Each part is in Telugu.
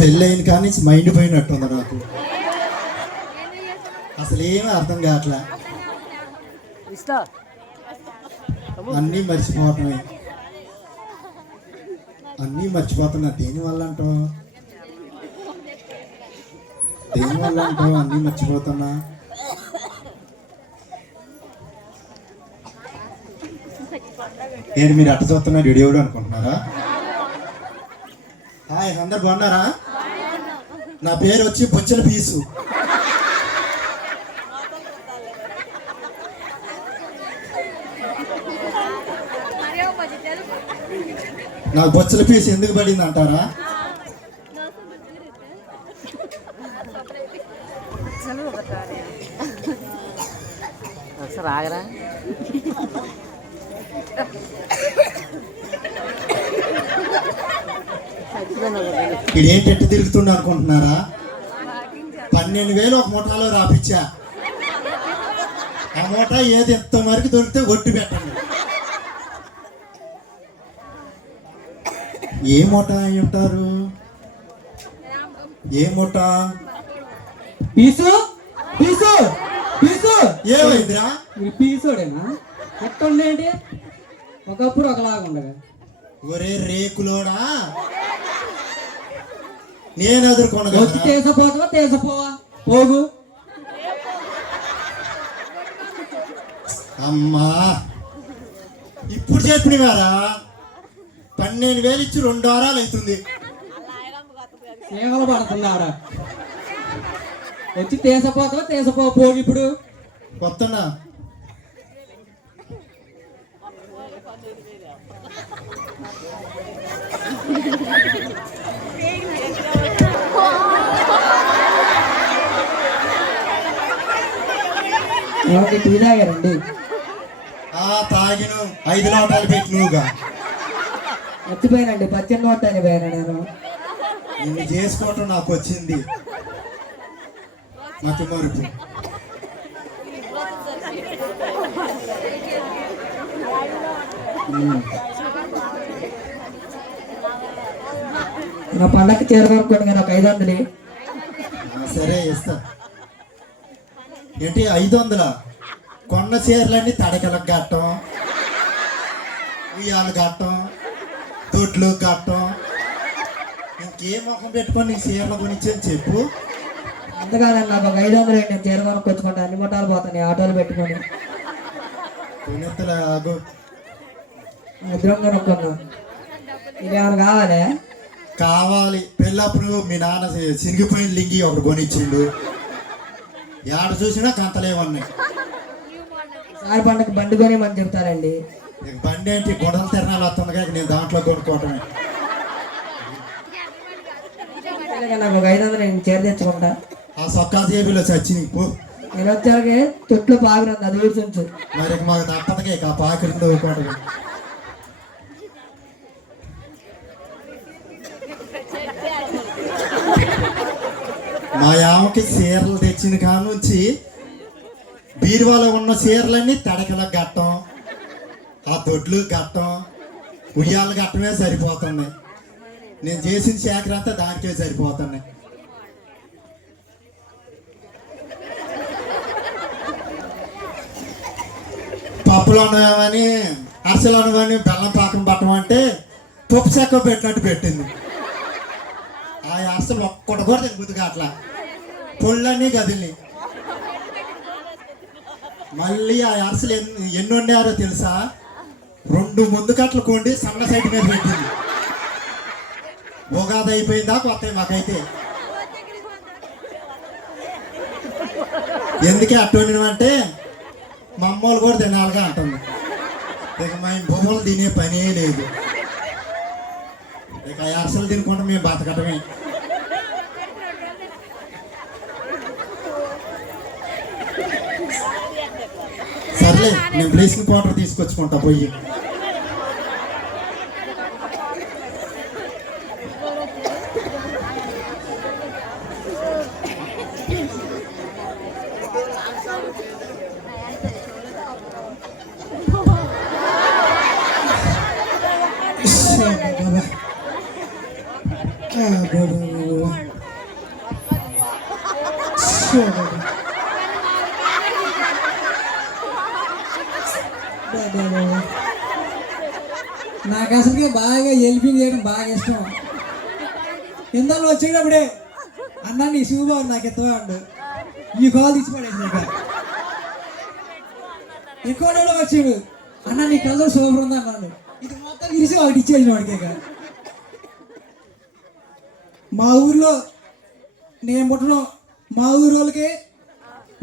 పెళ్ళైన కానీ మైండ్ పోయినట్టుంది నాకు, అసలు ఏమీ అర్థం కావట్లే, అన్నీ మర్చిపోవటమే, అన్నీ మర్చిపోతున్నా. దేనివల్ల అంటావు, దేనివల్ల అంటావు అన్నీ మర్చిపోతున్నా? నేను మీరు అట్ట చూస్తున్నా వీడియోడు అనుకుంటున్నారా? హాయ్, అందరు బాగున్నారా? నా పేరు వచ్చి బొచ్చల పీసు. నాకు బొచ్చల పీసు ఎందుకు పడింది అంటారా? రాగరా ఇదేంటి ఎట్టు తిరుగుతుండ అనుకుంటున్నారా? 12,000 ఒక మూటలో రాపిచ్చా. ఆ మూట ఏది ఎంత వరకు దొరికితే ఒట్టు పెట్టండి. ఏ మూట అయి ఉంటారు? ఏ మూట? పీసు పీసు పీసు ఏమైందిరా? పీసుడేనా? ఎట్టుండేంటి? ఒకప్పుడు ఒకలాగా ఉండగా. ఒరే రేకులోడా, నేను ఎదుర్కొనగా వచ్చి తీసపోతావా తీసపోవా పోగు. అమ్మా, ఇప్పుడు చెప్పినవారా? 12,000 ఇచ్చి 2 వారాలు అవుతుంది. సేవలు పడుతున్నారా? వచ్చి తీసపోతావా తీసపో పోగు. ఇప్పుడు కొత్తనా టీ తాగారండి? తాగిను. 5 లోటాలు పెట్టి నువ్వుగా మర్చిపోయానండి, 18 నోట్ అని పోయాను నేను. నిన్ను చేసుకోవటం నాకు వచ్చింది మతి మరుపు. నా పండగకి చేరుకోనుకోండి కానీ ఒక 500. సరే ఇస్తా. ఏంటి 500? కొన్న చీరలన్నీ తడకలకు కట్టం, ఉయ్యాలు కట్టం, దొడ్లు కట్టం. ఇంకే ముఖం పెట్టుకొని నీకు చీరలు కొనిచ్చని చెప్పు. అందుకని నాకు ఒక 500 నేను చీర కొనుక్కొచ్చుకుంటా. అన్ని మొట్టాలు పోతాను ఆటోలు పెట్టుకొని. ఆగు, ఇద్దరం కొనుక్కున్నా. ఇదేమైనా కావాలా? కావాలి. పెళ్ళప్పుడు మీ నాన్న సిరిగిపోయిన లింగి ఒకటి కొనిచ్చిండు. ఏడ చూసినా కంతలే ఉన్నాయి. సారి పండుగ బండి కొనేమని చెప్తారండి. బండి ఏంటి, గుడల తిరణాలు వస్తుంది కదా, నేను దాంట్లో కొనుక్కోవటమే. నాకు ఒక 500 నేను చీర తెచ్చుకుంటా. ఆ సొక్కా జేబులో చచ్చి పో. నేను వచ్చాక తొట్లు పాకురంది, అది ఊడ్చుంచు. మరి మాకు తప్పదుగా ఇక ఆ పాకిరితో ఊరుకోవటమే. మా యామకి చీరలు తెచ్చిన కాడ నుంచి బీరువాలో ఉన్న చీరలన్నీ తడకలకు గట్టం, ఆ దొడ్లు గట్టం, ఉయ్యాలు గట్టమే సరిపోతున్నాయి. నేను చేసిన సేకర అంతా దానికే సరిపోతున్నాయి. పప్పులు ఉన్నామని, అరసలు ఉన్నామని బెల్లం పాకం పట్టమంటే పప్పు చెక్క పెట్టినట్టు పెట్టింది. ఆ అరసలు ఒక్కటి కూడా తిరుగుతుంది అట్లా, పొళ్ళన్నీ గదిలి. మళ్ళీ ఆ అరసలు ఎన్ని వండారో తెలుసా? 2 ముందు కట్టలు కొండి సన్న సైట్ మీద పెట్టింది. ఉగాది అయిపోయిందా కొత్త మాకైతే. ఎందుకే అట్టంటే మా అమ్మోళ్ళు కూడా తినాలిగా అంటుంది. ఇక మా బొమ్మలు తినే పనే లేదు. ఇక అరసలు తినుకుంటే మేము బతకటమే. సర్లే, నేను బ్లీచింగ్ పౌడర్ తీసుకొచ్చుకుంటా పోయి. బాబా నాకు అసలుకే బాగా హెల్పింగ్ చేయడం బాగా ఇష్టం. ఇందాక వచ్చేటప్పుడే అన్న నీ షూ బాగుంది నాకు ఎత్తవా అండు, ఈ కాల్ తీసి పడేసి ఎక్కువ వచ్చాడు, అన్న నీ కలర్ సూపర్ ఉంది అన్నాడు. ఇది మొత్తం తీసి వాడికి ఇచ్చేసి వాడికే. మా ఊర్లో నేను పుట్టడం మా ఊరు వాళ్ళకి,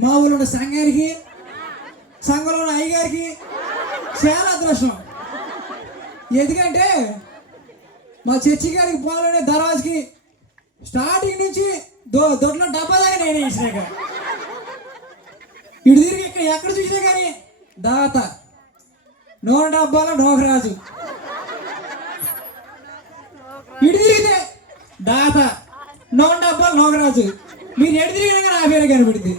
మా ఊళ్ళో ఉన్న సంఘానికి, సంఘంలో ఉన్న అయ్యగారికి చాలా అదృష్టం. ఎందుకంటే మా చర్చి గారికి పోవాలనే దర్వాజకి స్టార్టింగ్ నుంచి దొడ్లో డబ్బా దాకా నేనే ఇచ్చినాక ఇటు తిరిగి ఇక్కడ ఎక్కడ చూసినా కానీ దాత నూనె డబ్బాల నోకరాజు, ఇటు తిరిగితే దాత నూనె డబ్బాల నోకరాజు. మీరు ఎటు తిరిగినా నా పేరు కనబడింది.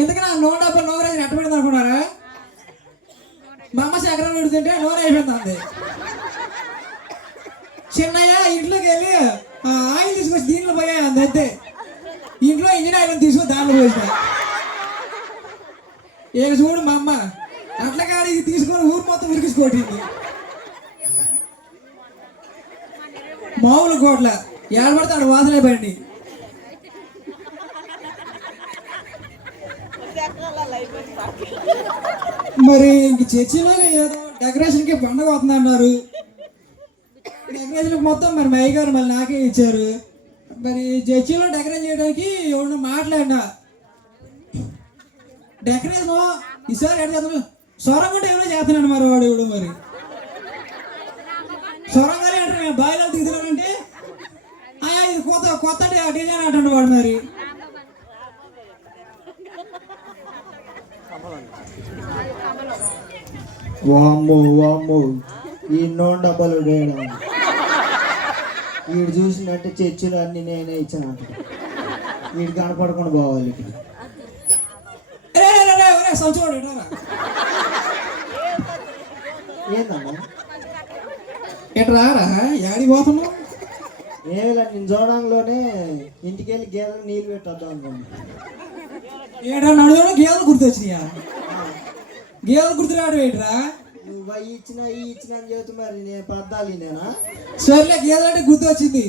ఎందుకని ఆ నూనె డబ్బాల నోకరాజు ఎట్టబడింది అనుకున్నారా? మా అమ్మ చక్రం పెడుతుంటే నూనె అయిపోయింది అంది. చిన్నయ్య ఇంట్లోకి వెళ్ళి ఆయిల్ తీసుకొచ్చి దీంట్లో పోయా అంతే. ఇంట్లో ఇంజిన్ ఆయిల్ తీసుకొని దాంట్లో పోసిన. ఇక చూడు మా అమ్మ అట్లా కాదు ఇది తీసుకొని ఊరు మొత్తం ఉరికించుకోటింది. మామూలు కోట్ల ఏడబడితే ఆడ వాసనే బండి. మరి ఇంక చర్చిలో ఏదో డెకరేషన్కి పండగ అవుతుంది అన్నారు. డెకరేషన్ మొత్తం మరి మై గారు మళ్ళీ నాకే ఇచ్చారు. మరి చర్చిలో డెకరేషన్ చేయడానికి ఎవరన్నా మాట్లాడినా డెకరేషన్ ఈసారి ఎక్కడ చేద్దాం స్వరం కూడా ఏమైనా చేస్తున్నాను మరి వాడు ఎవడు మరి స్వరంగానే అంటారు. మేము బాయిలో దిగుతున్నానంటే ఇది కొత్త డిజైన్ అంటాడు వాడు. మరి వామ్మో వామ్మో ఈ నూనె డబ్బాలు వేయడం వీడు చూసినట్టే చర్చిలు అన్ని నేనే ఇచ్చాను అంట. వీడు కనపడకుండా పోవాలి. ఏందమ్మా ఎట్రారా యాడి పోతున్నావు? ఏమిలా నేను చూడంలోనే ఇంటికి వెళ్ళి గేదెలు నీళ్ళు పెట్టొద్దాం అనుకున్నా. ఏడా నడుదా గేదెలు గుర్తొచ్చినాయా? గేదెలు గుర్తురాడు ఏంట్రా? నువ్వు అవి ఇచ్చిన అని చెబుతూ మరి నేను పద్దాలి నేనా? సర్లే గేదెలు అంటే గుర్తు వచ్చింది.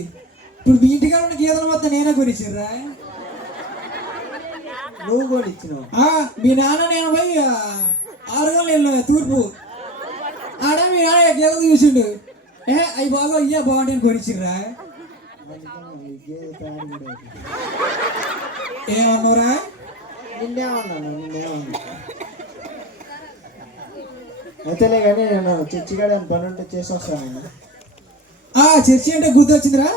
ఇప్పుడు మీ ఇంటికాడ ఉన్న గేదెలు మొత్తం నేనే కొనిచ్చిర్రా? నువ్వు కూడా ఇచ్చినావు. మీ నాన్న నేను పోయి 6 గంటలు వెళ్ళిన తూర్పు ఆడ మీ నాన్న గేదెలు చూసిండు. అవి బాగా ఇయ్యా బాగుంటాయని కొనిచ్చిర్రా? ఏమన్నారా? నిన్నేమన్నా అయితేలే కానీ నేను చర్చిగాడ పని ఉంటే చేసి వస్తాను. చర్చి అంటే గుర్తు వచ్చిందిరా.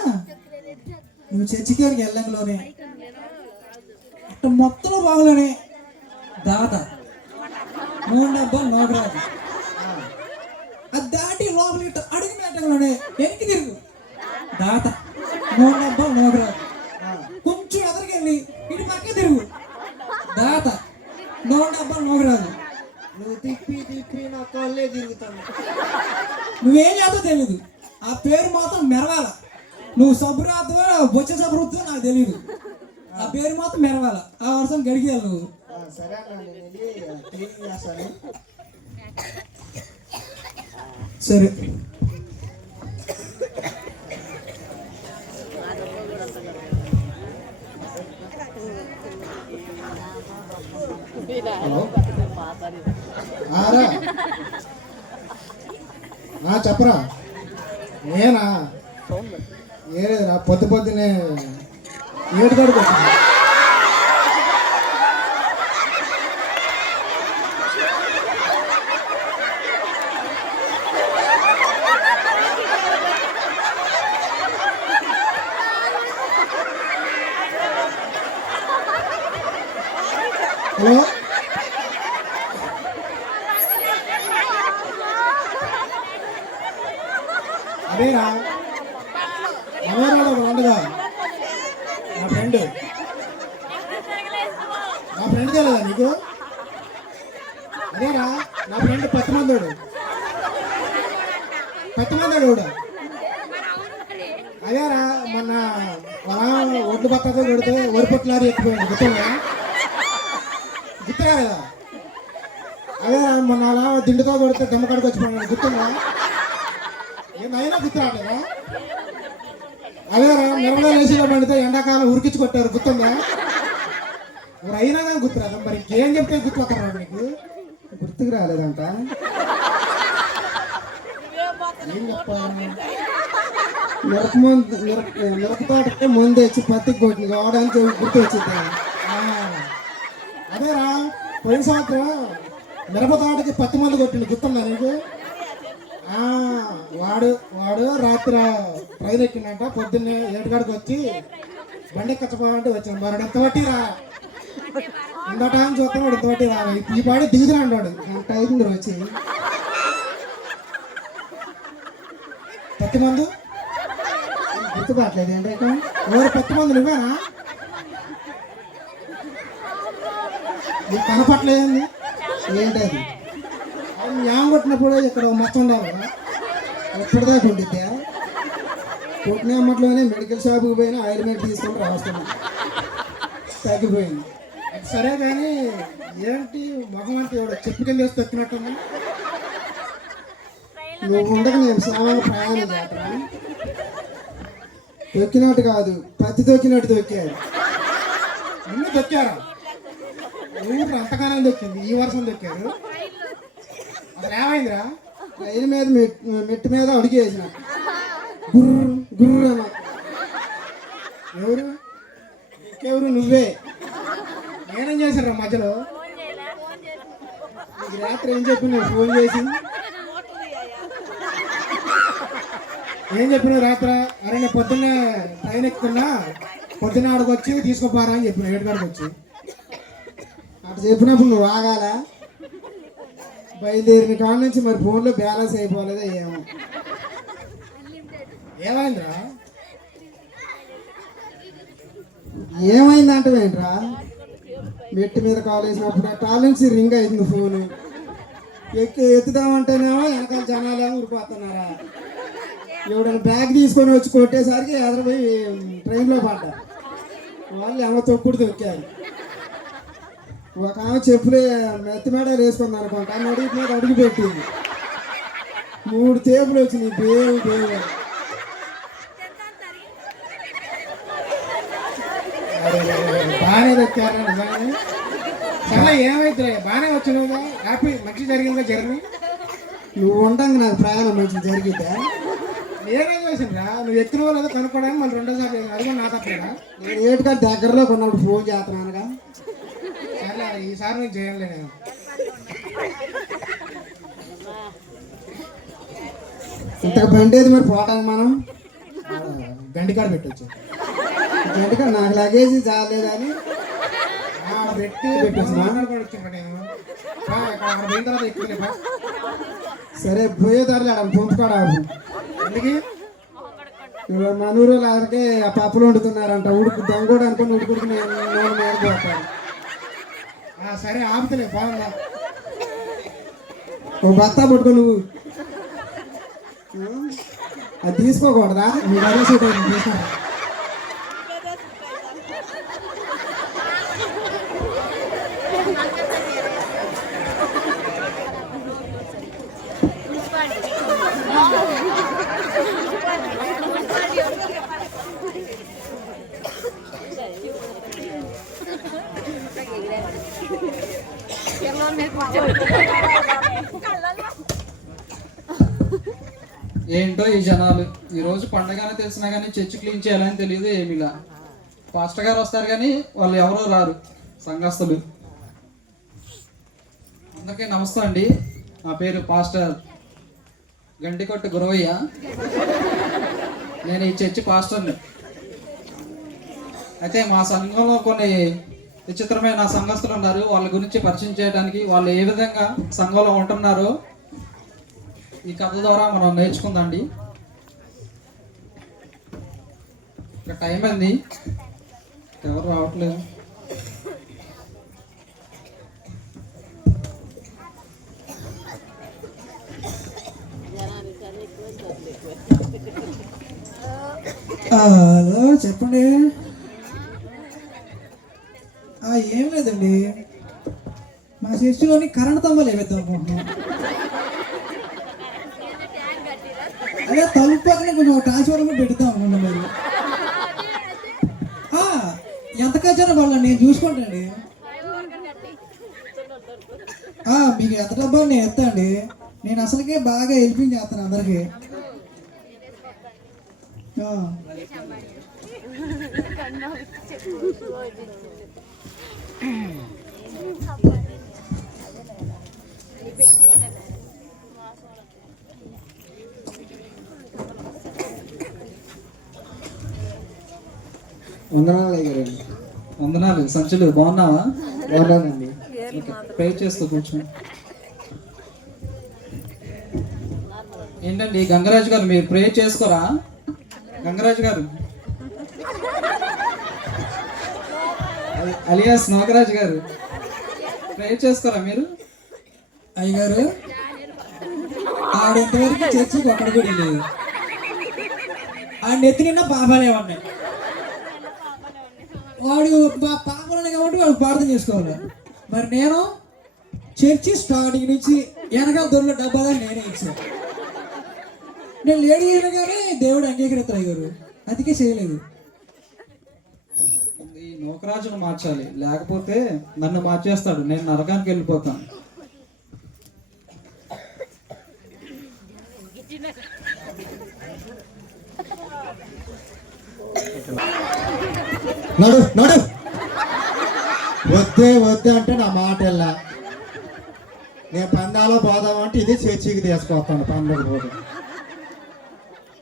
నువ్వు చర్చికి వెళ్ళంలోనే అట్ట మొత్తం బాగులోనే దాత నూనె డబ్బా నోకరాజు అది దాటి లోపలి అడుగు పెట్టంలోనే వెనక్కి తిరుగు దాత నూనె డబ్బా నోకరాజు. కొంచెం ఎదరికెళ్ళి ఇటు పక్క తిరుగు దాత నూనె డబ్బా నోకరాజు. నువ్వు తిప్పి నా కాళ్ళే తిరుగుతాను. నువ్వేం చేస్తావు తెలీదు. ఆ పేరు మాత్రం మెరవాల. నువ్వు సబ్బురాత్వా బొచ్చ సబ్బురుతో నాకు తెలియదు. ఆ పేరు మాత్రం మెరవాల. ఆ వర్షం గడిగేయాలి నువ్వు. సరే అన్న నేను వెళ్ళి క్లీన్ చేస్తాను. సరే చెప్పరా? నేనా ఏలేదురా పొద్దునే ఏడుగడుకు వచ్చింది. హలో అదేరా మనవరాడు ఉండగా నా ఫ్రెండ్ తెలియదా నీకు? అదేరా నా ఫ్రెండ్ పత్తిమందోడు కూడా అదేరా మొన్న ఒడ్లు బత్తతో కొడితే వరి పొట్లాది ఎత్తిపోయింది గుర్తుందా? గుర్తుగా కదా? అదే మొన్న అలా దిండుతో కొడితే దమ్మకాడికి వచ్చిపోయాడు గుర్తుందా? అయినా గుర్తు రావట్లేదా? అదే నెలలో లేచిలో పడితే ఎండాకాలం ఉరికించి కొట్టారు గుర్తుందా? మరి అయినా కానీ గుర్తు రాదా? మరి ఇంకేం చెప్తే గుర్తు వస్తారా నీకు? గుర్తుకు రాలేదంట. ఏం చెప్పాలి? మిరపతోటకే ముందు వచ్చి పత్తికి కొట్టింది వాడడానికి గుర్తు వచ్చింది. అదేరా పోయిన సంవత్సరం మిరపతోటకి పత్తి మందు కొట్టింది గుర్తుందా నీకు? వాడు రాత్రి ట్రైన్ ఎక్కిందంట, పొద్దున్నే 7 గంటలకు వచ్చి బండి కచ్చపోవాలంటే వచ్చాను. మరి ఎంత బట్టి రా ఇంత టైం చూస్తాం వాడు ఇంత బట్టి రా ఈ పాడి దిగుతున్నాడు వాడు. గంట అవుతుంది వచ్చి పత్తి మందు గుర్తుపట్టలేదు ఏంటంటే ఎవరు పత్తి మందు నువ్వేనా? నీకు కనపట్లేదండి ఏంటది? న్యాయం కొట్టినప్పుడు ఇక్కడ మొత్తం ఉండాలి కదా, ఎప్పటిదాకా ఉండిద్దా? కొట్టిన అమ్మట్లోనే మెడికల్ షాప్కి పోయినా ఆయిల్మెంట్ తీసుకొని రాస్తున్నాం, తగ్గిపోయింది. సరే కానీ ఏంటి మొహం అంటే ఎవడో చెప్పు కింద వేసి తొక్కినట్టుంది. నువ్వు ఉండక నేను సామాన్య ప్రయాణం చేస్తాను. తొక్కినట్టు కాదు, పత్తి తొక్కినట్టు తొక్కారు. నిన్ను తొక్కారా? ఊరు అంతగానే దొక్కింది, ఈ వర్షం దొక్కారు. అసలు ఏమైందిరా? రైలు మీద మెట్టు మీద అడిగి వేసిన గుర్రు గుర్రు అన్న. ఎవరు నువ్వే? నేనేం చేశారా మధ్యలో? నీకు రాత్రి ఏం చెప్పి నువ్వు ఫోన్ చేసి ఏం చెప్పినావు రాత్రి? అరే నేను పొద్దున్నే ట్రైన్ ఎక్కుతున్నా, పొద్దున్న ఆడికి వచ్చి తీసుకోపోరా అని చెప్పిన 7 గంటలకు వచ్చి. అటు చెప్పినప్పుడు నువ్వు ఆగాల బయలుదేరిన కాడ నుంచి మరి ఫోన్లో బ్యాలెన్స్ అయిపోలేదా ఏమో. ఏమైందిరా? ఏమైందంటే ఏంట్రా? మెట్టు మీద కాల్ వేసినప్పుడు కాల్ నుంచి రింగ్ అవుతుంది ఫోను. ఎత్తుదామంటేనేమో వెనకాల జనాలేమో ఊరిపోతున్నారా? ఎవడైనా బ్యాగ్ తీసుకొని వచ్చి కొట్టేసరికి ఎదురుపోయి ట్రైన్లో పడ్డా. వాళ్ళు ఏమో తొక్కుడు తొక్కారు. ఒక ఆమె చెప్పులు మెత్తి మేడలు వేసుకుంది అనుకుంటా, అడుగు మీద అడుగు పెట్టింది. 3 తేపులు వచ్చినాయి. బేవు బాగానే దొక్కారండి బాగానే. సరే ఏమైతే బాగానే వచ్చినావుగా, హ్యాపీ మంచి జరిగిందా జర్నీ? నువ్వు ఉండంగా నాకు ప్రయాణం మంచి జరిగిద్దా? నేనేం చేసిండ్రా? నువ్వు ఎక్కిన వాళ్ళు ఏదో కనుక్కోవడానికి మళ్ళీ 2వ సారి అది కూడా నా తప్పేనా? నేను ఏటుగా దగ్గరలో కొన్నప్పుడు ఫోన్ చేస్తున్నానుగా. సరే ఈసారి నేను చేయలే. నేను ఇంత బండి ఏది మరి పోవటానికి మనం గండికాడ పెట్టచ్చు. గండికాడ నాకు లగేజ్ చాలేదని పెట్టచ్చు. సరే పోయేదారులు ఆడ పంపుకాడ ఎందుకు మన ఊరు అలాగే ఆ పప్పులు వండుతున్నారంట. ఉడుకు దొంగోడు అనుకుని ఉడుకుడికి నేను పోతాను. సరే ఆపుతలే బాగుందా? ఓ బత్తా పట్టుకో నువ్వు. అది తీసుకోకూడదా? మీరు అదే సీట్ తీసుకో. ఏంటో ఈ జనాలు, ఈరోజు పండగనే తెలిసినా కానీ చర్చి క్లీన్ చేయాలని తెలియదు ఏమిలా. పాస్టర్ గారు వస్తారు కానీ వాళ్ళు ఎవరో రారు, సంఘస్థులు. అందరికీ నమస్తే అండి. నా పేరు పాస్టర్ గండికొట్టు గురవయ్య. నేను ఈ చర్చి పాస్టర్ని. అయితే మా సంఘంలో కొన్ని విచిత్రమైన సంఘస్థులు ఉన్నారు. వాళ్ళ గురించి పరిచయం చేయడానికి, వాళ్ళు ఏ విధంగా సంఘంలో ఉంటున్నారో ఈ కథ ద్వారా మనం నేర్చుకుందాండి. ఇక టైం అయింది, ఎవరు రావట్లేదు. హలో చెప్పండి. ఏం లేదండి, మా చర్చిలోని కరెంట్ తంబాలు ఏవేద్దాం అనుకుంటున్నాం. అదే తలుపు పక్కన ట్రాన్స్ఫార్మర్ కూడా పెడతాం అనుకుంటున్నాం. మరి ఎంత ఖర్చు వాళ్ళని నేను చూసుకుంటాండి. మీకు ఎంత డబ్బా నేను ఎత్తా అండి. నేను అసలుకే బాగా హెల్పింగ్ చేస్తాను అందరికి. వందనాలు అయ్యారండి. వందనాలు. సంచులు బాగున్నావా? బాగున్నానండి. ప్రే చేస్తూ కూర్చో. ఏంటండి గంగరాజు గారు, మీరు ప్రే చేసుకోరా? గంగరాజు గారు అలియాస్ నాగరాజు గారు, ప్రే చేసుకోరా మీరు? అయ్యగారు ఆడింతవరకు చర్చికి ఒక్కడ కూడా లేదు. ఆడిని ఎత్తి నిన్న పాపాలే ఉన్నాయి. వాడు పాపలు కాబట్టి వాడు ప్రార్థన చేసుకోవాలి. మరి నేను చర్చి స్టార్టింగ్ నుంచి వెనకాల దొరలో డబ్బాగా నేనే ఇచ్చాను. నేను లేడీ కానీ దేవుడు అంగీకరిస్తాడు గారు, అందుకే చేయలేదు. ఈ నోకరాజును మార్చాలి, లేకపోతే నన్ను మార్చేస్తాడు, నేను నరకానికి వెళ్ళిపోతాను. నడు నడు, వద్దే వద్దే అంటే నా మాట వెళ్ళా. నేను పందాలో పోదామంటే ఇది చర్చికి తీసుకొస్తాను. పండుగ పోదు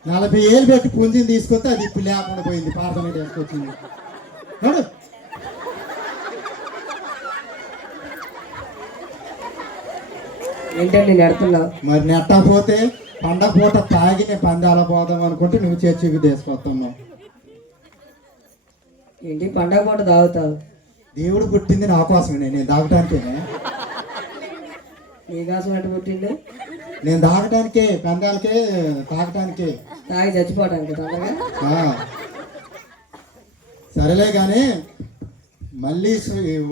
40 ఏళ్ళు పెట్టి పుంజిని తీసుకొస్తే అది ఇప్పుడు లేకుండా పోయింది. ప్రార్థన తీసుకొచ్చింది. నడు. ఏంటండి నెడుతున్నావు? మరి నెట్టకపోతే పండగ పూట తాగి నేను పందాలో పోదాం అనుకుంటే నువ్వు చర్చికి తీసుకొస్తున్నావు. ఏంటి పండగ పూట తాగుతావు? దేవుడు పుట్టింది నా కోసమే, నేను తాగటానికే. నీ కోసం ఎట్ట పుట్టిండు? నేను తాగటానికే, పందాలకే, తాగటానికే. తాగి చచ్చిపోవడానికి తొందరగా. సరేలే కానీ మళ్ళీ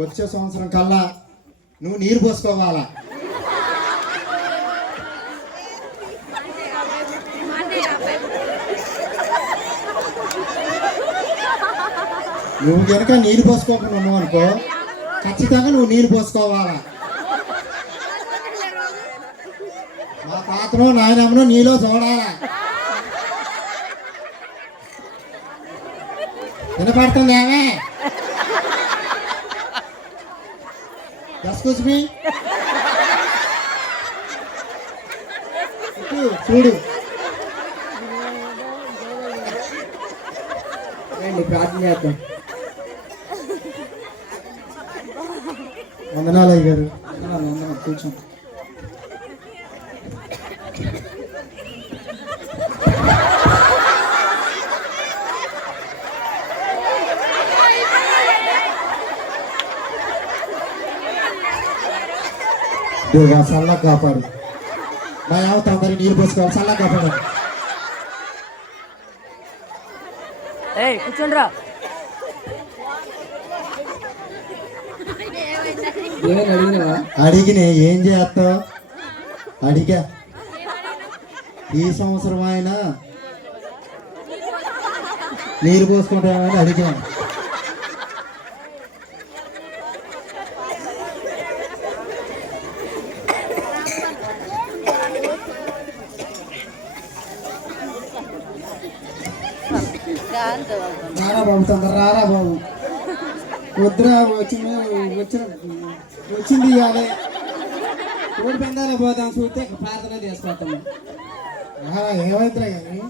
వచ్చే సంవత్సరం కల్లా నువ్వు నీరు పోసుకోవాలా. నువ్వు కనుక నీరు పోసుకోకుండా ఉన్నావు అనుకో, ఖచ్చితంగా నువ్వు నీరు పోసుకోవాలా. మా తాతను నాయనమ్మను నీలో చూడాలా. వినపడుతుందేమే? ఎక్స్క్యూజ్ మీ, చూడు. రండి ప్రార్థన చేద్దాం. వందనాలు అయ్యారు. వందనాలు, వందనాలు. కూర్చో. దేవా చల్లగా కాపాడు. నా యావత్ అందరి నీరు పోసుకోవాలి. చల్లగా కాపాడు. కూర్చోండి రా. ఏమైనా అడిగినవా? అడిగినే ఏం చేస్తావు? అడిగా. ఈ సంవత్సరం ఆయన నీరు పోసుకుంటామని అడిగాను. రారా బాబు, తొందర రారా బాబు. వద్దురా, వచ్చింది ఇవ్వాలి. ఊడి పెందాలో పోదాం చూస్తే ప్రార్థన చేసుకుంటాము. ఏమైతున్నా కానీ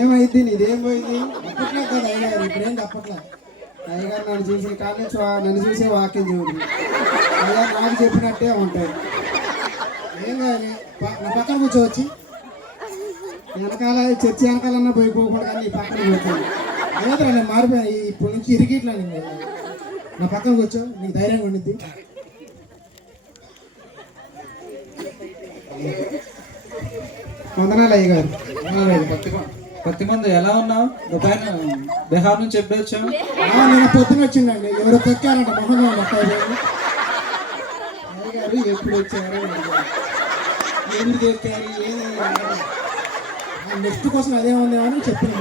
ఏమైంది? నీదేం పోయింది? అప్పట్లో కదా అయ్యారు, ఇప్పుడేం తప్పట్లా. అయ్యగారు నన్ను చూసి కానీ నన్ను చూసే వాక్యం చెబుతుంది. అయ్యా నాకు చెప్పినట్టే ఉంటాయి. ఏం కానీ నా పక్కన కూర్చోవచ్చి, వెనకాల చర్చి వెనకాలన్నా పోయిపోకూడదు కానీ నీ పక్కన కూర్చోండి. అదే నేను మారిపోయాను, ఇప్పటి నుంచి ఇరిగిట్లా. నా పక్కన కూర్చో, నీకు ధైర్యంగా ఉండిద్ది. వందనాలు అయ్యగారు. పట్టుకో. కొద్ది మంది ఎలా ఉన్నావు దుబాయ్ బీహార్ నుంచి ఎప్పుడు వచ్చావు? నేను పొద్దున వచ్చిందండి, ఎవరో తొక్కారంట మొహంలో గారు ఎప్పుడు వచ్చారు, ఎందుకు తొక్కారు, నెక్స్ట్ కోసం అదే ఉందేమో అని చెప్పిన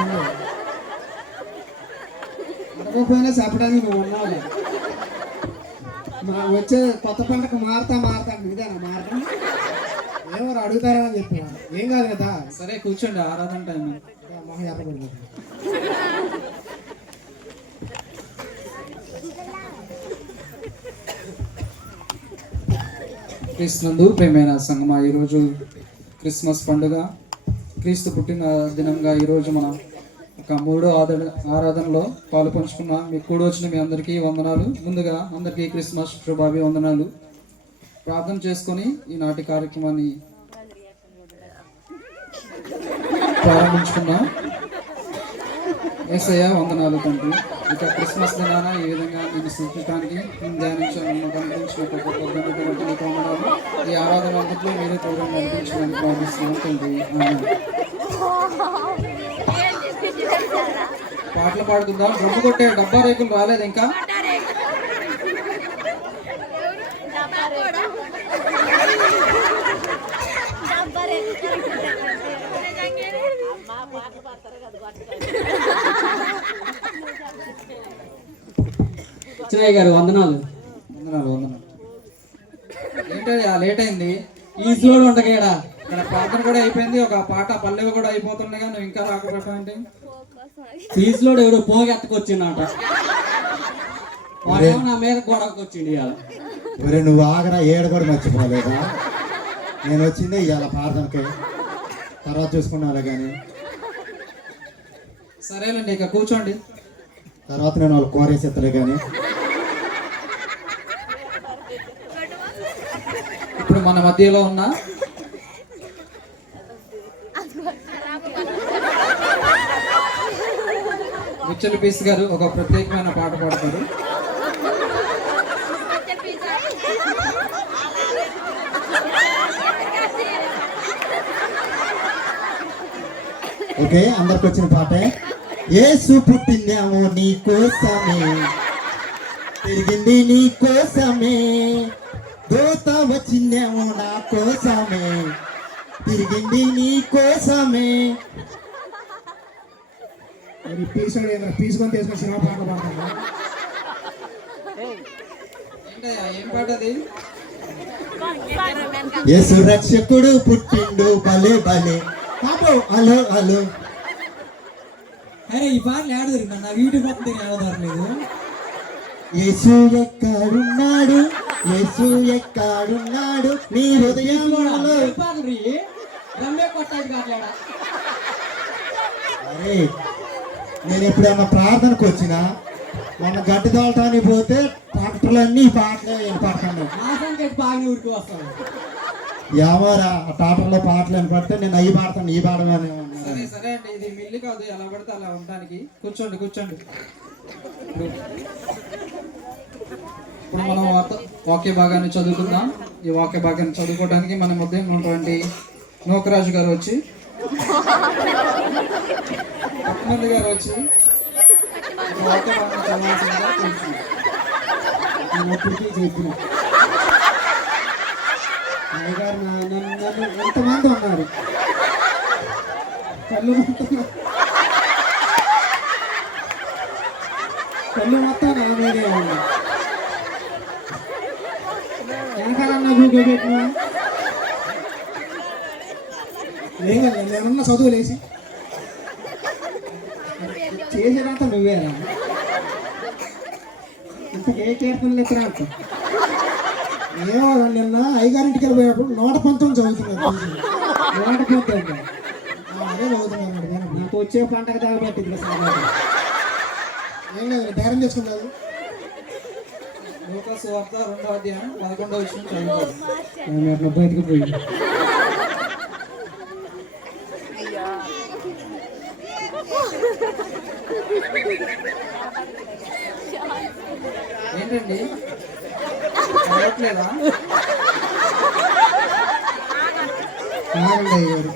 అడగకపోయినా చెప్పడానికి నువ్వు ఉన్నావు. వచ్చే కొత్త పంటకు మారుతా ఇదేనా మారటం, ఎవరు అడుగుతారా అని చెప్పిన ఏం కాదు కదా. సరే కూర్చోండి, ఆరాధన టైం. మొహం ఎర్రబడిపోతుంది. క్రీస్తునందు ప్రేమైన సంగమా, ఈరోజు క్రిస్మస్ పండుగ, క్రీస్తు పుట్టిన దినంగా ఈరోజు మనం ఒక మూడో ఆరాధనలో పాలు పంచుకున్న మీ కూడి వచ్చిన మీ అందరికీ వందనాలు. ముందుగా అందరికీ క్రిస్మస్ శుభాభివందనాలు. ప్రార్థన చేసుకొని ఈనాటి కార్యక్రమాన్ని ప్రారంభించుకున్నాం. యేసయ్య వందనాలు తండ్రి. ఇక క్రిస్మస్ దినాన ఈ విధంగా నేను సూచించడానికి వందనాలు. ఈ ఆరాధన అంతట్లో మీరే తోడు నడిపించడానికి ప్రార్థిస్తున్నాను తండ్రి. పాటలు పాడుకుందాం. డ్రమ్ము కొట్టే డబ్బా రేకులు రాలేదు ఇంకా. చిన్నయ్య గారు వందనాలు. వందనాలు. ఏంటది లేట్ అయింది? ఈజ్లో ఉండగేడా ఇక్కడ ప్రార్థన కూడా అయిపోయింది, ఒక పాట పల్లెవి కూడా అయిపోతుండగా నువ్వు ఇంకా రాకపోతావంటే. ఫీజులో ఎవరు పోగెత్తకొచ్చిండట, వాడేమో నా మీద గొడవకు వచ్చిండు ఇవాళ. మరి నువ్వు ఆగరా, ఏడు కూడా మర్చిపోలేదా? నేను వచ్చిందే ఇవాళ ప్రార్థనకి, తర్వాత చూసుకున్నాను కానీ. సరేనండి, ఇక కూర్చోండి. తర్వాత నేను వాళ్ళు కోరేసేత్తలే కానీ. ఇప్పుడు మన మధ్యలో ఉన్న మిచ్చల్ పీస్ గారు ఒక ప్రత్యేకమైన పాట పాడతారు. ఓకే, అందరికి వచ్చిన పాటే. యేసు పుట్టిందేమో నీ కోసమే, పెరిగింది నీ కోసమే, దూత వచ్చిందేమో నా కోసమే, తిరిగింది నీ కోసమే. తీసుకొని తీసుకొని సినిమా పాట పాడతాను. ఏంటయ్యా, ఏం పాట అది? యేసు రక్షకుడు పుట్టిండు భలే భలే పాపం. Hello hello. అరే ఈ పాటలు ఆడ దొరికిందా? నాకు యూట్యూబ్ మొత్తం ఆడదరలేదు. యేసు ఎక్కడున్నాడు, యేసు ఎక్కడున్నాడు నీ హృదయంలో. అరే నేను ఎప్పుడైనా ప్రార్థనకు వచ్చినా, మొన్న గడ్డి తోలటానికి పోతే ట్రాక్టర్లన్నీ పాటలే వినపడుతున్నాయి. ఏమోరా, ఆ ట్రాక్టర్లో పాటలు వినపడితే నేను అవి పాడతాను, ఈ పాడమని. సరే సరే అండి, ఇది మిల్లి కాదు, ఎలా పడితే అలా ఉండడానికి. కూర్చోండి. ఇప్పుడు మనం వాక్య భాగాన్ని చదువుకుందాం. ఈ వాక్య భాగాన్ని చదువుకోవడానికి మన మధ్య ఉన్నటువంటి నోకరాజు గారు వచ్చి, పక్కమంది గారు వచ్చి వాక్య భాగాన్ని చదవాల్సిందిగా కూర్చున్నాం. చెప్పిన అయ్యగారు నన్ను ఎంతమంది ఉన్నారు, కళ్ళు మొత్తం నా మీదే ఉంది. వెనకాలన్నా పెట్టినా ఏం కదా, నేనున్న చదువులు వేసి చేసేదంతా నువ్వేరా. ఇంత ఏ కీర్తనలు ఎత్తురా అంట. ఏమో నిన్న అయ్యగారింటికి వెళ్ళిపోయినప్పుడు 119 చదువుతున్నారు. 119 అదే చదువుతున్నాను. నాకు వచ్చే పంటకు తాగబట్టింది. ఏం లేదు, ధైర్యం చేసుకున్నాను. లూకాసు వార్త 2వ అధ్యాయం 11వ వచనం చదువుతారు. అట్లా బయటకు పోయి ఏంటండి, చదవట్లేదా? అయ్యారు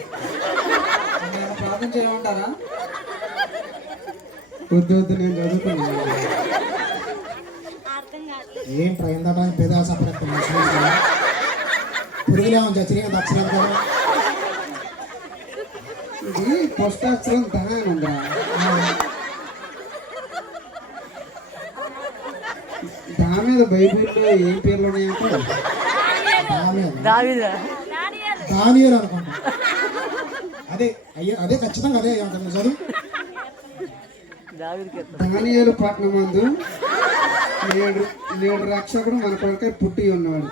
ప్రార్థన చేయమంటారా? వద్దు వద్దు నేను చదువుకున్నాను. ఏంట్రా ఇందాక పెదాలు సపరేట్ పురుగులేమో చచ్చినాయి అక్షరాలు కదా. ఇది ఫస్ట్ అక్షరం దా అని ఉందిరా. దా మీద బైబిల్లో ఏం పేర్లు ఉన్నాయంటే దానియలు అనుకుంటా. అదే అదే ఖచ్చితంగా అదే ఉంటుంది చదువు. దానియేలు పట్టణమందు నేడు నేడు రక్షకుడు మన కొరకై పుట్టి ఉన్నాడు,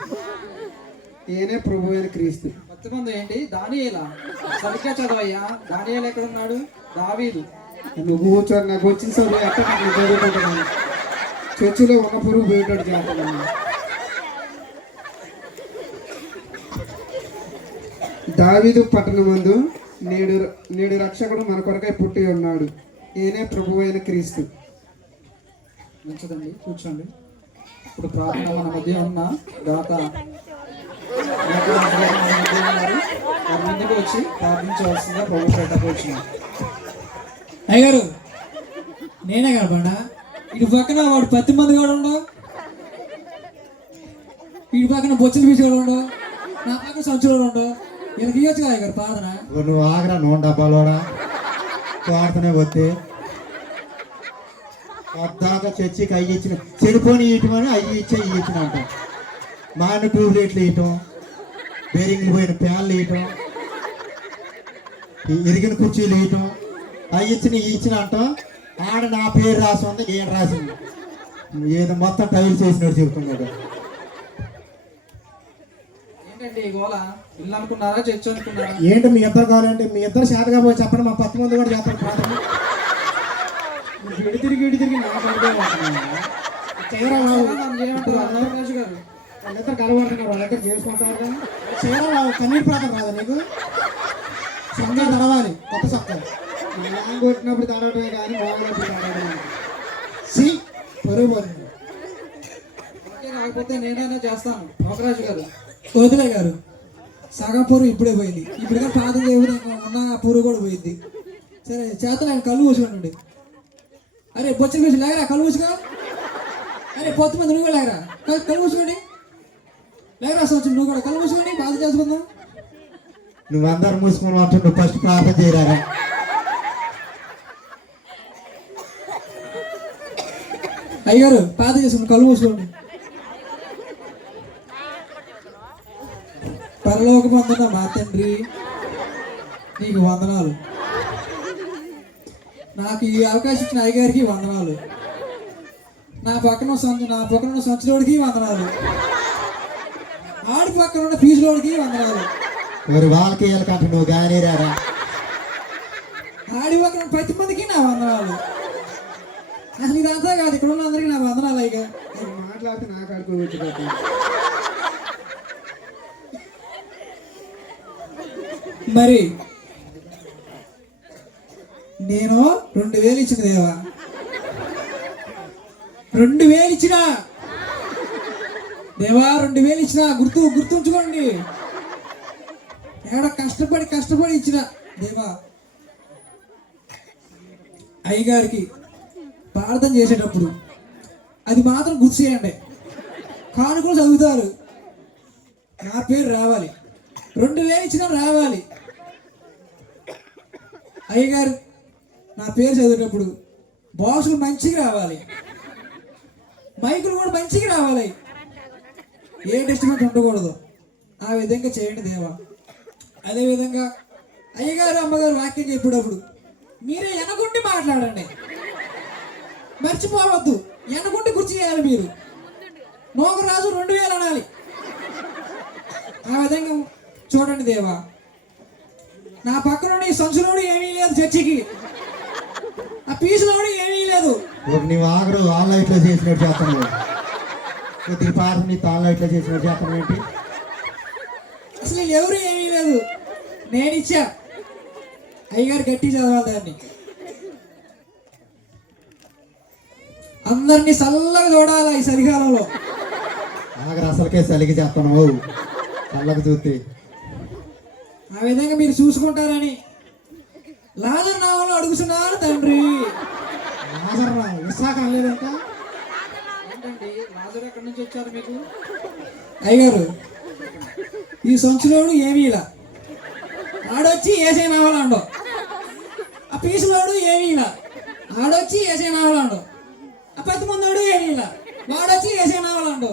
ఈయనే ప్రభు అయిన క్రీస్తు. మంది ఏంటి దానియేలా? సరిగ్గా చదవయ్యా. దానియేలు ఎక్కడ ఉన్నాడు? దావీదు. నువ్వు కూర్చొని నాకు వచ్చిన చదువు ఎక్కడ నేను చదువుకుంటున్నాను. చర్చిలో ఉన్న పురుగు పోయేటట్టు చేస్తున్నాను. దావీదు పట్టణమందు నేడు నేడు రక్షకుడు మన కొరకై పుట్టి ఉన్నాడు, ఈయనే ప్రభు అయిన క్రీస్తు. మంచిదండి, కూర్చోండి. ఇప్పుడు ప్రార్థన మన మధ్య ఉన్న దాత వారి ముందుకు వచ్చి ప్రార్థించవలసిందిగా ప్రభు పేటకు వచ్చింది. అయ్యగారు నేనే కనపడా. ఇటు పక్కన వాడు 10 మంది కూడా ఉండవు, ఇటు పక్కన బొచ్చలు పీచి కూడా ఉండవు, నా పక్కన సంచులు కూడా ఉండవు. వీళ్ళకి ఇవ్వచ్చు కదా అయ్యగారు ప్రార్థన. నువ్వు ఆగరా నూనె డబ్బాలోడా వాడుతూనే పోతే అద్దాక చర్చికి అయ్యి ఇచ్చిన చెడిపోని ఇయటమని అయ్యి ఇచ్చే ఇచ్చిన అంట. మాన ట్యూబ్లైట్లు ఇయటం, బేరింగ్లు పోయిన ప్యాన్లు ఇయటం, ఇరిగిన కుర్చీలు ఇయటం, అవి ఇచ్చిన అంటాం. ఆడ నా పేరు రాసి ఉంది, ఏం రాసింది ఏదో మొత్తం టైల్ చేసినట్టు చెబుతున్నాడు. ఏంటండి ఈ గోళ? ఇల్లు అనుకున్నారా, చర్చ్ అనుకున్నారా? ఏంటి మీ ఇద్దరు కావాలంటే మీ ఇద్దరు శాతగా పోయి చెప్పండి, మా 10 మంది కూడా చెప్పండి ప్రార్థన. ఇటు తిరిగి నా పడితే చేయరా బాబు, ఏమంటారు అన్నరాజు గారు? వాళ్ళిద్దరు కలబడుతున్నారు, వాళ్ళిద్దరు చేసుకుంటారు కదా. చేయరా బాబు, కన్నీటి ప్రార్థన రాదా నీకు? సంఘం తడవాలి కొత్త సత్తం. కొట్టినప్పుడు తడవటమే కానీ మోగినప్పుడు తడవడం. సి పరుగు పరుగు కాకపోతే నేనైనా చేస్తాను. నోకరాజు గారు, వదిలే గారు, సగం పూరు ఇప్పుడే పోయింది. ఇప్పుడు పాత దేవుడు ఉన్న పూరు కూడా పోయింది. సరే చేతలు ఆయన కళ్ళు మూసుకోండి. అరే బొచ్చలు వేసి లేకరా, కళ్ళు మూసుకో. అరే 10 మంది నువ్వు లేకరా, కళ్ళు మూసుకోండి. లేకరా సంవత్సరం నువ్వు కూడా కళ్ళు మూసుకోండి, బాధ చేసుకుందాం. నువ్వు అందరు మూసుకొని మాత్రం నువ్వు ఫస్ట్ ప్రార్థన చేయరాగా. అయ్యారు పాత చేసుకుని కళ్ళు మూసుకోండి. పరలోకమందున్న మా తండ్రి, నీకు వందనాలు. నాకు ఈ అవకాశం ఇచ్చిన అయ్యగారికి వందనాలు. నా పక్కన ఉన్న సంచులోడికి వందనాలు. ఆడి పక్కన ఉన్న ఫీజులోడికి వందనాలు. మరి వాళ్ళకి వీళ్ళకంటే నువ్వు కానీ రారా. ఆడి పక్కన 10 మందికి నా వందనాలు. అసలు ఇదంతా కాదు, ఇక్కడ ఉన్న అందరికీ నా వందనాలు. అయ్యగా మాట్లాడితే నాకు అడుకోవచ్చు. మరి నేను 2000 ఇచ్చిన దేవా, 2000 ఇచ్చిన దేవా, 2000 ఇచ్చిన. గుర్తుంచుకోండి. ఎక్కడ కష్టపడి ఇచ్చిన దేవా. అయ్యగారికి ప్రార్థన చేసేటప్పుడు అది మాత్రం గుర్తు చేయండి. కానుకలు చదువుతారు, నా పేరు రావాలి. 2000 ఇచ్చినా రావాలి. అయ్యగారు నా పేరు చదివేటప్పుడు బాక్సులు మంచిగా రావాలి, మైకులు కూడా మంచిగా రావాలి, ఏ డిస్టర్బెన్స్ ఉండకూడదు. ఆ విధంగా చేయండి దేవా. అదేవిధంగా అయ్యగారు అమ్మగారు వాక్యం చెప్పేటప్పుడు మీరే వెనకుండి మాట్లాడండి, మర్చిపోవద్దు. వెనకుండి గుర్తు చేయాలి మీరు. మోగరాజు 2000 అనాలి. ఆ విధంగా చూడండి దేవా. నా పక్కన ఈ సంచులోడు ఏమీ లేదు, చర్చికి ఆ పీసులోడు ఏమీ లేదు. నువ్వు ఆగరు ఆన్లైన్లో చేసినట్టు చేస్తున్నావు. కొద్దిగా పాఠం నీ ఆన్లైన్లో చేసినట్టు చేస్తున్నావు ఏంటి? అసలు ఎవరు ఏమీ లేదు, నేను ఇచ్చా. అయ్యగారు గట్టి చదవాలి దాన్ని. అందరినీ చల్లగా చూడాలి ఈ చలికాలంలో. ఆగరు అసలుకే చలికి చేస్తున్నావు, చల్లగా చూస్తే. ఆ విధంగా మీరు చూసుకుంటారని లాజరు నామములో అడుగుతున్నారు తండ్రి. విశాఖ అనలేదంట. ఏంటండి లాజరు ఎక్కడి నుంచి వచ్చారు మీకు? అయ్యగారు ఈ సంచులోడు ఏమీ ఇలా ఆడొచ్చి ఏసై నావలాండో, ఆ పీసులోడు ఏమీ ఇలా ఆడొచ్చి ఏసై నావలాండో, ఆ పెద్ద ముందోడు ఏమీ ఇలా వాడొచ్చి ఏసై నావలాండో.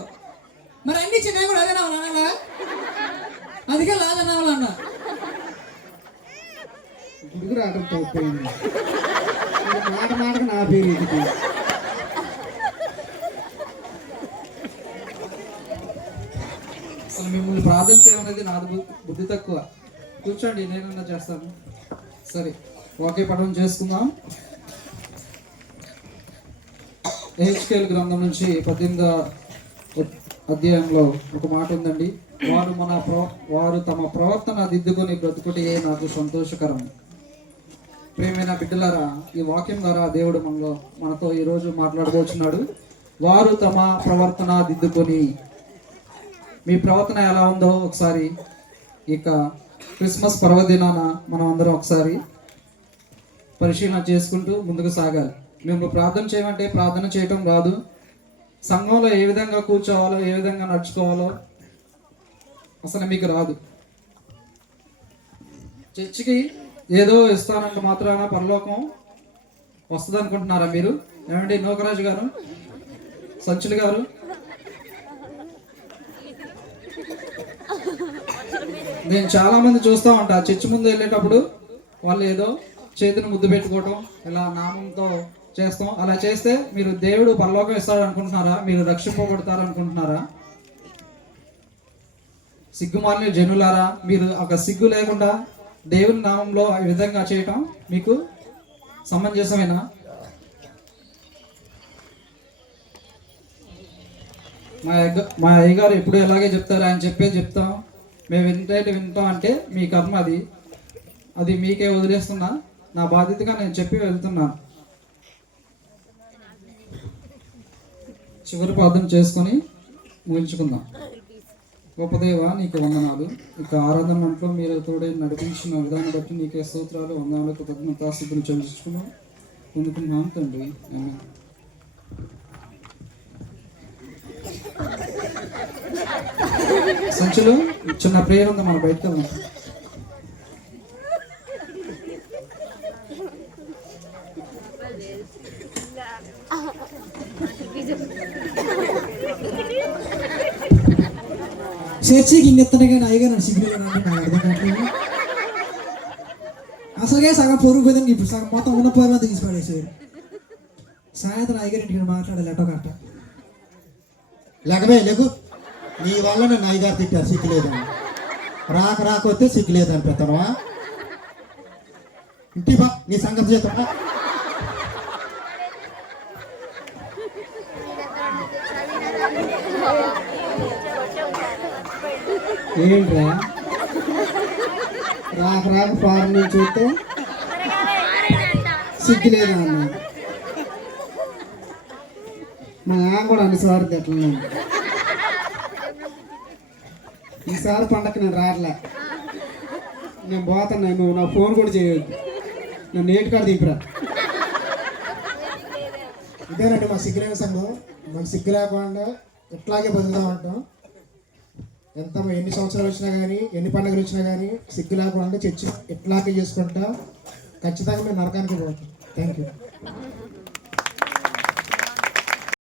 మరి అన్ని చిన్నవి కూడా అదే నావలా, అందుకే లాజ నావలన్నా. గుడికి రావడం తప్పిపోయింది. మాట మాటకు నా పేరు ఇది. అసలు మిమ్మల్ని ప్రార్థన చేయమనేది నాది బుద్ధి తక్కువ. కూర్చోండి, నేనన్నా చేస్తాను. సరే, వాక్య పఠనం చేసుకుందాం. ఎహెచ్కేల్ గ్రంథం నుంచి 18వ అధ్యాయంలో ఒక మాట ఉందండి. వారు తమ ప్రవర్తన దిద్దుకొని బ్రతుకుటే నాకు సంతోషకరం. ప్రియమైన బిడ్డలారా, ఈ వాక్యం ద్వారా దేవుడు మనతో ఈరోజు మాట్లాడబోచున్నాడు. వారు తమ ప్రవర్తన దిద్దుకొని. మీ ప్రవర్తన ఎలా ఉందో ఒకసారి ఇక క్రిస్మస్ పర్వదినాన మనం అందరం ఒకసారి పరిశీలన చేసుకుంటూ ముందుకు సాగాలి. మేము ప్రార్థన చేయమంటే ప్రార్థన చేయటం రాదు. సంఘంలో ఏ విధంగా కూర్చోవాలో, ఏ విధంగా నడుచుకోవాలో అసలు మీకు రాదు. చర్చికి ఏదో ఇస్తానంటే మాత్రాన పరలోకం వస్తుంది అనుకుంటున్నారా మీరు? ఏమండి నూకరాజు గారు, సంచులు గారు? నేను చాలా మంది చూస్తూ ఉంటా, చర్చి ముందు వెళ్ళేటప్పుడు వాళ్ళు ఏదో చేతిని ముద్దు పెట్టుకోవటం, ఇలా నామంతో చేస్తాం. అలా చేస్తే మీరు దేవుడు పరలోకం ఇస్తాడు అనుకుంటున్నారా? మీరు రక్షింపబడతారు అనుకుంటున్నారా? సిగ్గుమాలిన జనులారా, మీరు ఒక సిగ్గు లేకుండా దేవుని నామంలో ఈ విధంగా చేయటం మీకు సమంజసమేనా? మా అయ్యగారు ఎప్పుడు ఎలాగే చెప్తారు, ఆయన చెప్తాం, మేము వింటాం అంటే మీ కర్మ. అది మీకే వదిలేస్తున్నా. నా బాధ్యతగా నేను చెప్పి వెళ్తున్నాను. చివరి ప్రార్థన చేసుకొని ముగించుకుందాం. గొప్ప దేవా, నీకు వందనాలు. ఇక ఆరాధన అంట్లో మీరు తోడే నడిపించిన విధానం బట్టి నీకే స్తోత్రాలు, వందనాలు, కృతజ్ఞతాస్తుతులు చెల్లించుకున్నాం పొందుకున్నాం తండ్రి. ఆమేన్. సంచులు చిన్న ప్రేయర్ ఉంది, మనం బయటకు వెళ్దాం. చర్చికి ఇన్నెత్తనే కానీ అయ్యగా నన్ను సిగ్గులేదు నాకు అర్థం కావట్లేదు. అసలుగా సగం పొరుగు పోయిందని ఇప్పుడు సగం మొత్తం ఉన్న పొరుగు తీసి పడేసారు. సాయంత్రం అయ్యగారి ఇంటికి మాట్లాడాలి ఎటో కట్ట. లేకమే లేకు, నీ వల్ల నన్ను అయ్యగారు తిట్టారు సిగ్గులేదని. రాకొస్తే సిగ్గులేదని పెత్తనవా? ఇంటి బా నీ సంగతి చేద్దామా? ఏంట్రా రాక ఫారెన్ నుంచి చూస్తే సిగ్గులేదా అన్న? మా నాన్న కూడా అన్నిసార్లు ఎట్లా ఈసారి పండగకి నేను రావట్లే. నేను పోతాను, నువ్వు నా ఫోన్ కూడా చేయొద్దు, నన్ను నేటి కాడ దింపిరా. ఇదేనండి మా సిగ్గులేని సంఘం. మాకు సిగ్గు లేకుండా ఇట్లాగే బతుకుతామంటాం. ఎన్ని సంవత్సరాలు వచ్చినా కానీ, ఎన్ని పండుగలు వచ్చినా కానీ సిగ్గు లేకుండా చర్చి ఇట్లాగే చేసుకుంటా ఖచ్చితంగా మేము నరకానికి పోతాం. Thank you.